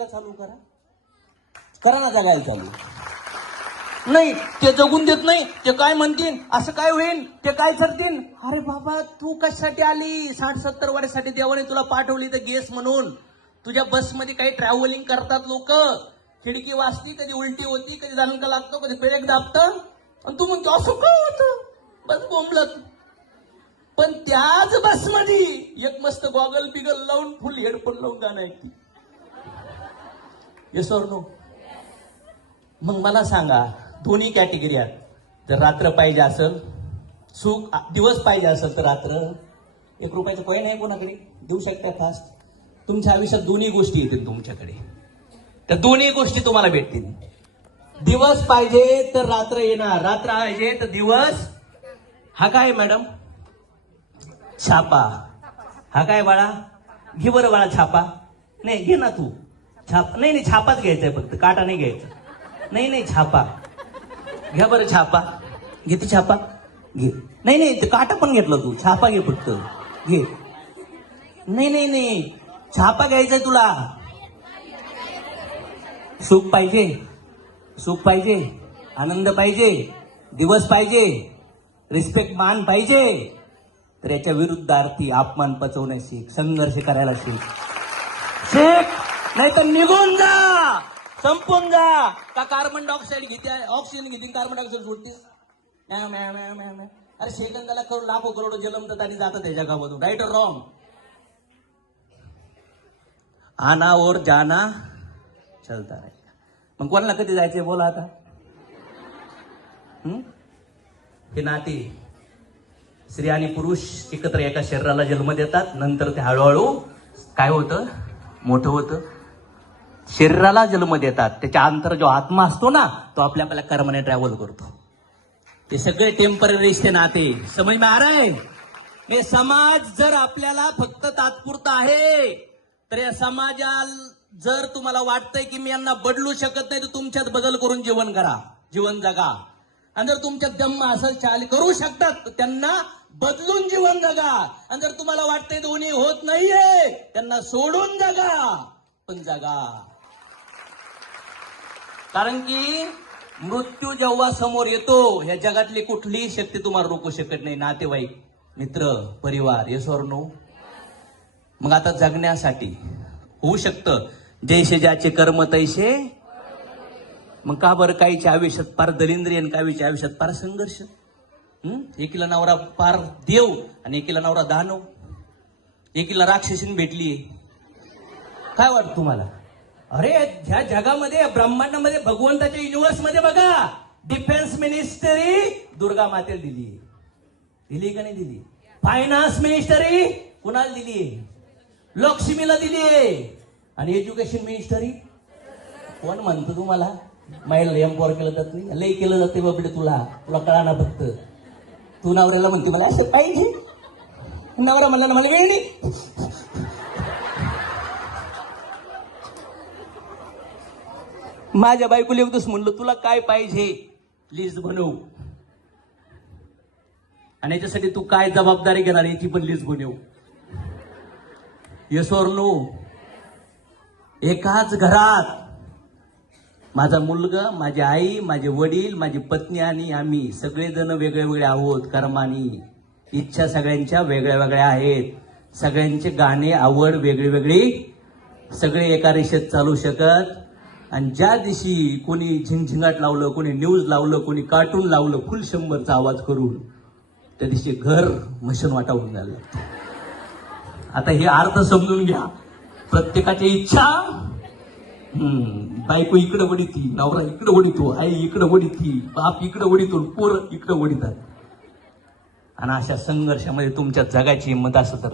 जगायला चालू करा. करा ना जगायला चालू. नाही ते जगून देत नाही, ते काय म्हणतील, असं काय होईल, ते काय करतील. अरे बाबा तू कशासाठी आली? 60-70 वर्षासाठी देवाने तुला पाठवली तर गेस म्हणून. तुझ्या बसमध्ये काही ट्रॅव्हलिंग करतात लोक, खिडकी वाजती, कधी उलटी होती, कधी दणका लागतो, कधी ब्रेक दाबतं, आणि तू म्हणतो असं काय होतं, बस बोंबलत. पण त्याच बसमध्ये एक मस्त गॉगल बिगल लावून फुल हेडफोन लावून गाणं ऐकते. Yes or no? मग मला सांगा, दोन्ही कॅटेगरी आहेत. जर रात्र पाहिजे असेल, सुख दिवस पाहिजे असेल तर रात्र. 1 रुपयाचं कॉईन आहे कोणाकडे? देऊ शकता फास्ट. तुमच्या आयुष्यात दोन्ही गोष्टी येतील तुमच्याकडे, त्या दोन्ही गोष्टी तुम्हाला भेटतील. दिवस पाहिजे तर रात्र येणार, रात्र पाहिजे तर दिवस. हा काय मॅडम? छापा. हा काय बाळा? घे बरं बाळा छापा. नाही घे ना तू छापा. नाही छापाच घ्यायचा फक्त, काटा नाही घ्यायचा. नाही छापा घ्या बरं. छापा घेते, छापा घे. नाही काटा पण घेतला तू, छापा घे फक्त, घे. नाही छापा घ्यायचाय तुला. सुख पाहिजे, सुख पाहिजे, आनंद पाहिजे, दिवस पाहिजे, रिस्पेक्ट मान पाहिजे, तर याच्या विरुद्धार्थी अपमान पचवण्यास शिक, संघर्ष करायला शिक. नाही तर निघून जा, संपून जा. का कार्बन डायऑक्साईड घेते, ऑक्सिजन घेते, कार्बन डायऑक्साईड सोडतेस. अरे सेकंदाला लाखो करोड जलमतात आणि जातात त्या जगामधून. राईट और रॉंग? आना और जाना चलता रहेगा. मग कोणाला कधी जायचंय बोला आता? हे नाते स्त्री आणि पुरुष एकत्र एका शरीराला जन्म देतात, नंतर ते हळूहळू काय होतं, मोठं होतं. शरीराला जन्म देतात, त्याच्या अंतर जो आत्मा असतो ना, तो आपल्या कर्माने ट्रॅव्हल करतो. ते सगळे टेम्पररी रिश्ते नाते. समज में आ रहा है? हे समाज जर आपल्याला फक्त तात्पुरता आहे, तर या समाजाला जर तुम्हाला वाटतंय की मी यांना बदलू शकत नाही, तर तुमच्यात बदल करून जीवन करा, जीवन जगा. आणि जर तुमच्यात दम्म असेल, चाल करू शकतात, तर त्यांना बदलून जीवन जगा. आणि जर तुम्हाला वाटतंय दोन्ही होत नाहीये, त्यांना सोडून जगा, पण जगा. कारण की मृत्यू जेव्हा समोर येतो, ह्या जगातली कुठलीही शक्ती तुम्हाला रोखू शकत नाही. नातेवाईक, मित्र, परिवार. Yes or no? मग आता जगण्यासाठी होऊ शकतं जैसे ज्याचे कर्म तैसे. मग का बरं काहीच्या आयुष्यात फार दलिंद्री आणि काहीच्या आयुष्यात फार संघर्ष. एकीला नवरा फार देव आणि एकीला नवरा दानव, एकीला राक्षसीन भेटलीये. काय वाटतं तुम्हाला? अरे ह्या जगामध्ये, ब्रह्मांडामध्ये, भगवंताच्या युनिव्हर्समध्ये बघा, डिफेन्स मिनिस्टरी दुर्गा मातेला दिली का नाही दिली? फायनान्स मिनिस्टरी कुणाला दिलीये? लक्ष्मीला दिलीये. आणि एज्युकेशन मिनिस्टरी कोण म्हणतो तुम्हाला? महिला एम्पॉवर केलं जात नाही, लय केलं जाते बाबडे. तुला कळा ना फक्त. तू नवऱ्याला म्हणते मला असं पाहिजे, नवरा म्हणला ना मला वेळ नाही. माझ्या बायकोला एकदाच म्हणलं तुला काय पाहिजे लिस्ट बनव, आणि याच्यासाठी तू काय जबाबदारी घेणार याची पण लिस्ट बनव. Yes or no? एकाच घरात माझा मुलगा, माझी आई, माझे वडील, माझी पत्नी आणि आम्ही सगळेजण वेगळे वेगळे आहोत कर्मानी. इच्छा सगळ्यांच्या वेगळ्या वेगळ्या आहेत, सगळ्यांचे गाणे आवड वेगळी वेगळी, सगळे एका रेषेत चालू शकत. आणि ज्या दिवशी कोणी झिंगझिंगाट लावलं, कोणी न्यूज लावलं, कोणी कार्टून लावलं फुल 100चा आवाज करून, त्या दिवशी घर मशन वाटावून झालं. आता हे अर्थ समजून घ्या. प्रत्येकाची इच्छा, बायको इकडे वडीती, नवरा इकडे वडीतो, आई इकडे वडीती, बाप इकडे वडीतो, पोर इकडे वडीतात. आणि अशा संघर्षामध्ये तुमच्या जगाची हिंमत असं तर